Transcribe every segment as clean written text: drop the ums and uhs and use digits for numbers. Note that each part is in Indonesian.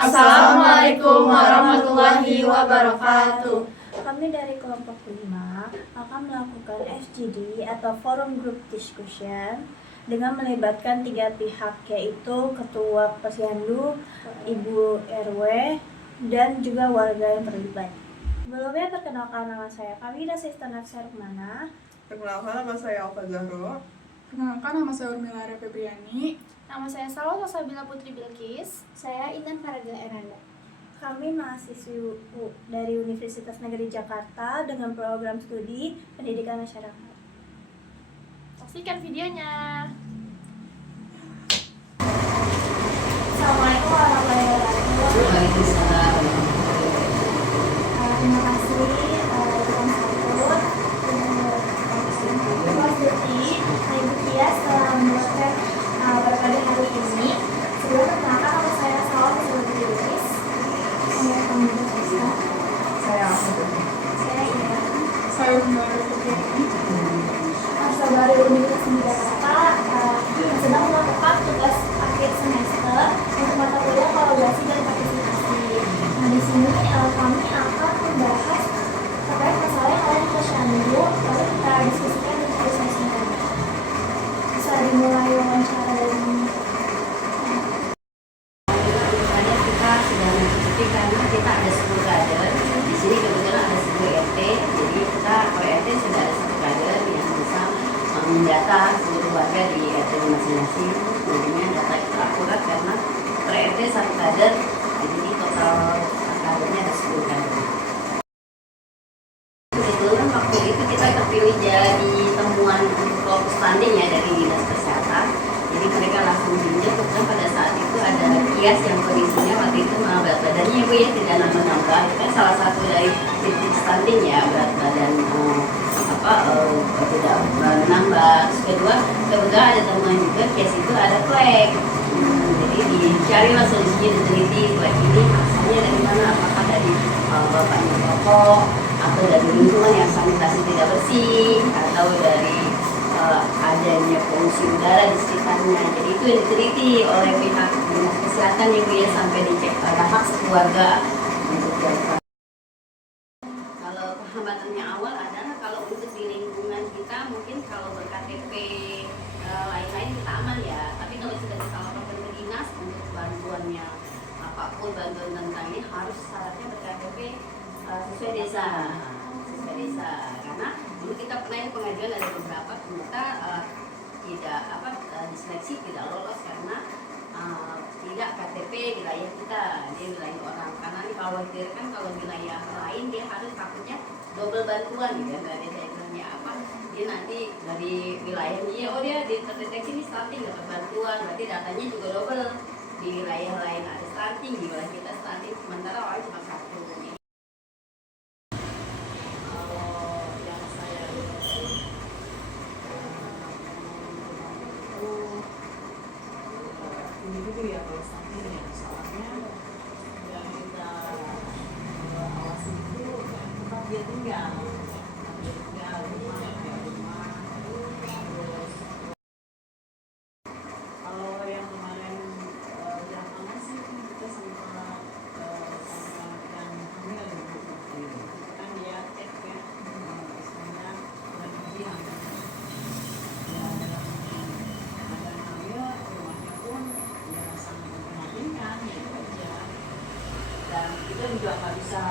Assalamualaikum warahmatullahi wabarakatuh. Kami dari kelompok 5 akan melakukan FGD atau Forum Group Discussion dengan melibatkan 3 pihak, yaitu Ketua Posyandu, Ibu RW, dan juga warga yang terlibat. Sebelumnya perkenalkan nama saya Kamila Sistana Sermana. Perkenalkan, nama saya Alfa Zahro. Perkenalkan, nama saya Urmila Febriani. Nama saya Salwa Sabila Putri Bilkis. Saya Intan Farada Eranda. Kami mahasiswi dari Universitas Negeri Jakarta dengan program studi Pendidikan Masyarakat. Saksikan videonya. Assalamualaikum warahmatullahi wabarakatuh. Waalaikumsalam. Terima kasih Tukang Sampur, Mas Duti, Ibu Tias telah membuatkan pada hari ini. Sebelum perkenalkan, nama saya Salwa Sabila Bilkis. Saya Kamila Sistana. Saya Alfa. Saya Intan. Saya Urmila Febriani. Mahasiswa baru Universitas Negeri Jakarta sedang melakukan tugas akhir semester untuk mata kuliah kolaborasi dan partisipasi. Nah, di sini kami akan membahas terkait masalah yang ada di posyandu, lalu kita diskusikan di sesi ini. Bisa dimulai wawancara dari Kita sudah mengikuti karena kita ada 10 kader. Di sini kebetulan ada 10 RT, jadi kita per RT sudah ada 1 kader yang bisa mendata seluruh warga di RT masing-masing. Jadinya data itu akurat karena per RT 1 kader, jadi total kadernya ada 10 kader. Kebetulan waktu itu kita terpilih jadi temuan untuk standing ya dari Dinas Kesehatan. Jadi mereka langsung jinjak, kemudian pada saat itu ada kias yang kondisinya waktu itu berat badannya ibu ya tidak nambah-nambah. Itu kan salah satu dari titik stunting ya, berat badan tidak menambah. Terus kedua ada temuan juga kias itu ada flek. Jadi dicarilah solusinya, diteliti flek ini asalnya dari mana, apakah dari bapaknya rokok atau dari lingkungan yang sanitasi tidak bersih atau dari adanya polusi udara di sekitarnya. Jadi itu yang diteliti oleh pihak Dinas Kesehatan yang dia sampai dicek ada hak keluarga untuk dilakukan. Kalau kehambatannya awal adalah kalau untuk di lingkungan kita mungkin kalau ber-KTP lain-lain kita aman ya. Tapi kalau sudah ditawarkan ke dinas untuk bantuannya apapun bantuan tentang ini harus syaratnya ber-KTP sesuai desa. Karena dulu kita pernah di pengajuan ada beberapa ternyata tidak diseleksi tidak lolos karena tidak KTP wilayah kita, dia wilayah orang. Karena dikhawatirkan kalau wilayah lain dia harus takutnya double bantuan gitu ya. Dari saya bilangnya apa, dia nanti dari wilayahnya dia terdeteksi ini stunting dapat bantuan, berarti datanya juga double. Di wilayah lain ada stunting, di wilayah kita stunting, sementara orang cuma 1. Itu ya kalau stunting ya, soalnya yang kita awasi itu tempat dia tinggal, rumah. Terus kalau yang kemarin yang awasi kita sama yang hamil itu kan dia cek ya, istilahnya dan dia ya dalam ada hamil rumahnya pun ya sangat memprihatinkan gitu aja. Dan kita juga nggak bisa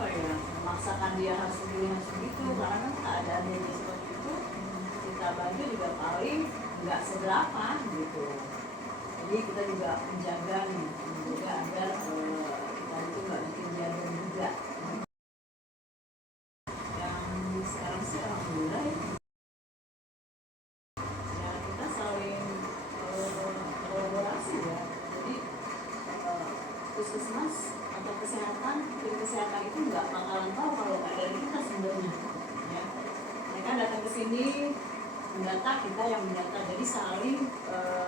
memaksakan dia harus begini harus begitu karena kan keadaannya dia seperti itu, kita bantu juga paling nggak seberapa gitu. Jadi kita juga menjaga agar kita itu nggak bikin dia juga. Yang sekarang sih alhamdulillah ya kita saling kolaborasi ya. Jadi puskesmas atau tim kesehatan itu nggak bakalan tahu kalau nggak dari kita sebenarnya ya. Mereka datang ke sini mendata, kita yang mendata, jadi saling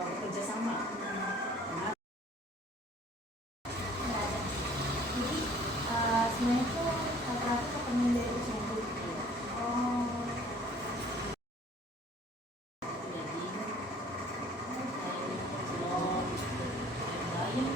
bekerja sama. Jadi sebenarnya itu rata-rata ketemu dari posyandu. Jadi kalau yang lain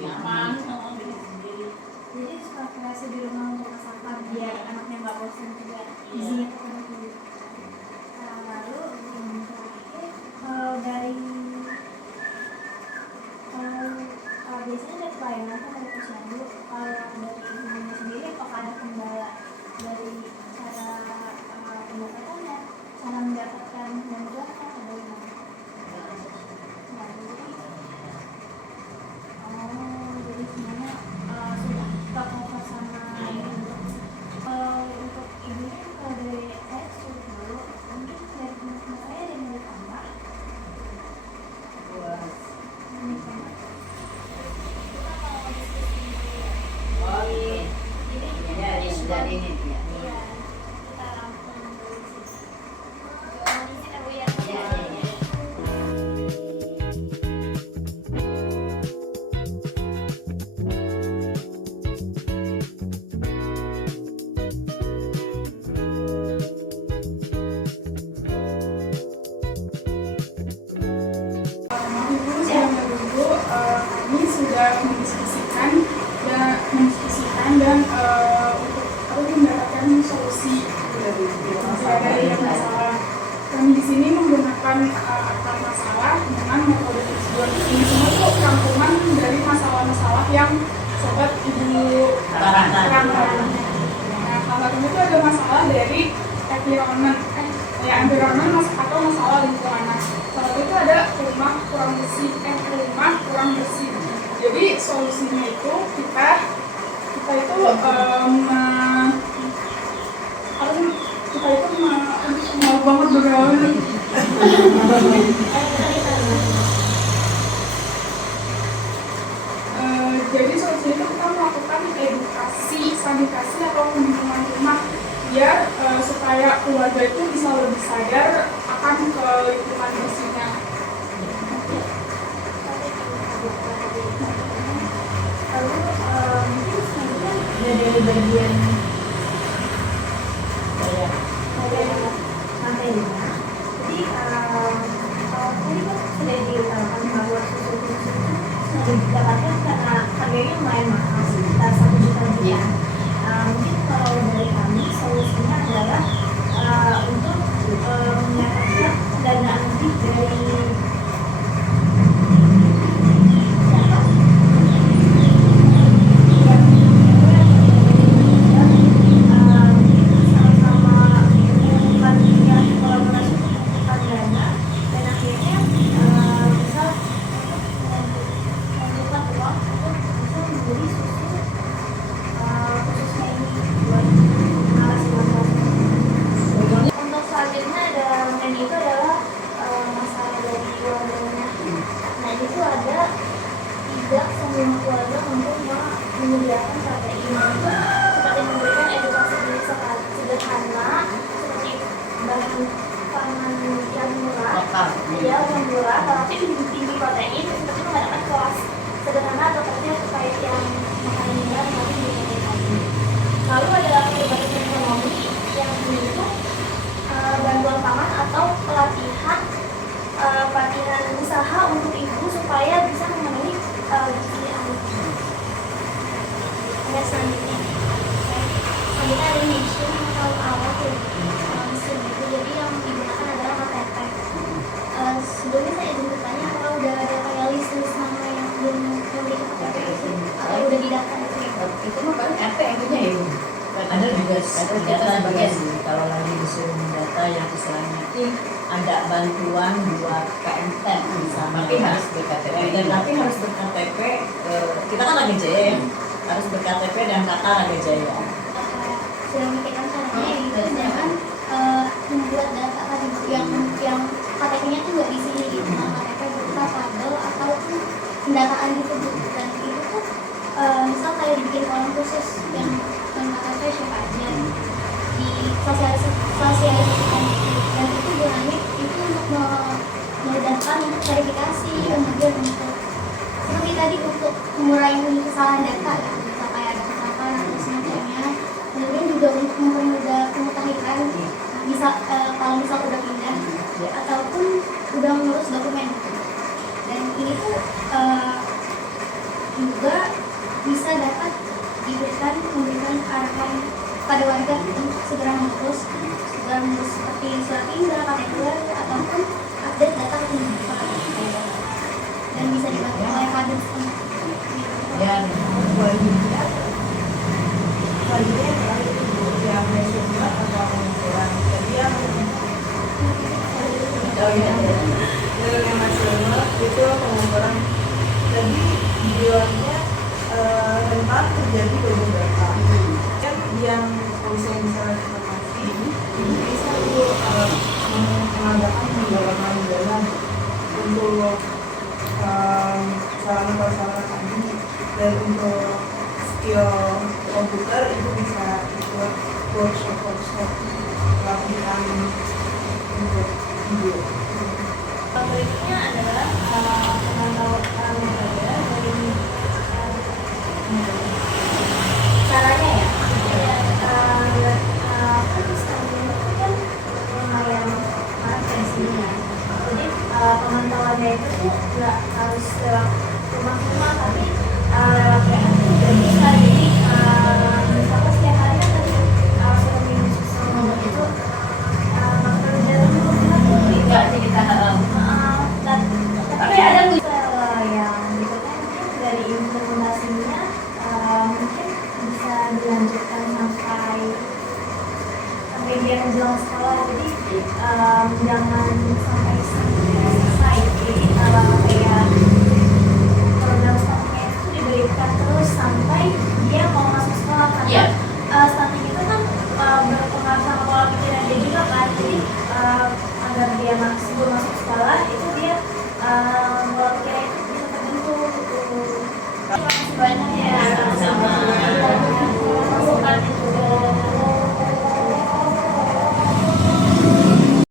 nyaman diri sendiri. Jadi suka kreasi di rumah untuk masakan biar anaknya nggak bosan juga isinya terpenuhi dulu. Lalu yang terakhir dari biasanya dari pelayanan kan ada posyandu. Kalau dari ibunya sendiri apakah ada kendala dari cara pendapatannya, cara mendapatkan bantuan atau bagaimana? Jadi sebenarnya sudah kita cover sama ini untuk ibunya kalau dari saya sudah dulu mungkin dari teman saya ada yang mau ditambah. Ini tambah. Oh iya. Ya, ini sudah ini ya. Iya, kita rangkum dulu sih. Ini sih Bu ya. Ya, ya, ya. Maaf Ibu, sebelumnya dulu kami sudah mendiskusikan dan untuk mendapatkan solusi dari masalah. Kami di sini menggunakan akar masalah dengan metode X2. Ini semua tuh rangkuman dari masalah-masalah yang sobat Ibu terangkan. Nah, salah satunya itu ada masalah dari environment atau masalah lingkungan. Salah satu itu ada rumah kurang bersih. Jadi solusinya itu kita itu mau banget bergaul. Jadi solusinya itu kita melakukan edukasi sanitasi atau lingkungan rumah biar supaya keluarga itu bisa lebih sadar akan ke lingkungan bersihnya. Lalu mungkin selanjutnya ada dari bagian lantainya. Jadi tadi kan sudah diutarakan bahwa susu sudah didapatkan karena harganya lumayan mahal, sekitar 1 juta rupiah. Mungkin kalau dari kami solusinya adalah untuk mendapatkan pendanaan lebih dari Untuk selanjutnya dan itu adalah masalah dari keluarganya. Nah itu ada tidak semua keluarga untuk menyediakan KPI itu seperti memberikan edukasi diri sederhana seperti bahan pangan yang murah, yang murah tapi tinggi protein seperti mengadakan kelas sederhana atau kerja terkait yang makanan murah tapi tinggi protein. Lalu ada kegiatan ekonomi yang mendukung bantuan pangan atau pelatihan usaha untuk ibu supaya bisa memenuhi gizi anak. Ada selanjutnya ada mission atau awal mission itu jadi yang digunakan adalah KTP. Sebelumnya saya izin bertanya kalau udah ada kayak list nama yang belum memiliki KTP itu atau udah didaftar Itu mah paling RT yang punya ya. Ada juga data bagian kalau lagi disuruh mendata yang istilahnya ada bantuan buat KMTEN misalnya. Tapi harus berKTP tapi harus berKTP. Kita kan lagi JM harus berKTP dan Kata Raga Jaya. Sudah memikirkan caranya itu jangan membuat data tadi yang KTP-nya tuh nggak di sini gitu, KTP berupa tabel ataupun pendataan gitu dan itu tuh misal kayak dibikin kolom khusus yang KTP siapa aja di sosialisasikan dan itu gunanya itu untuk memudahkan untuk verifikasi kemudian untuk seperti tadi untuk mengurangi kesalahan data ya misal kayak ada kesalahan atau semacamnya kemudian juga untuk mempermudah pemutahiran bisa kalau misal udah pindah ataupun udah ngurus dokumen dan ini tuh juga bisa dapat memberikan arahan pada warga untuk segera mengurus seperti surat tinggal, KTP keluarga, ataupun update data kependudukan dan bisa dibantu oleh kader setempat. Ya, Wajibnya yang nasional atau pengumpulan. Jadi yang nasional itu pengumpulan. Jadi bilangnya rentan terjadi double data. Kan yang misalnya informasi bisa tuh mengadakan penggalangan untuk sarana-prasarana tadi, dan untuk skill komputer itu bisa ikut workshop pelatihan untuk video. Berikutnya adalah pemantauan metode dari caranya ya. Kan lumayan marak dari sini ya. Jadi pemantauannya itu tuh nggak harus lewat rumah-rumah, tapi lewat WA juga bisa. Jadi misalnya setiap hari kan tadi sudah minggu sosial itu nggak perlu datang ke rumah tuh. tidak sih kita Tapi ada yang berikutnya mungkin dari implementasinya mungkin bisa dilanjutkan sampai dia menjelang sekolah. Jadi jangan sampai selesai. Jadi kayak program stuntingnya itu diberikan terus sampai dia mau masuk sekolah, karena stunting itu kan berpengaruh sama pola pikiran dia juga kan. Jadi agar dia sebelum masuk sekolah itu dia pola pikirnya itu bisa terbentuk gitu. Terima kasih banyak ya. Sama-sama.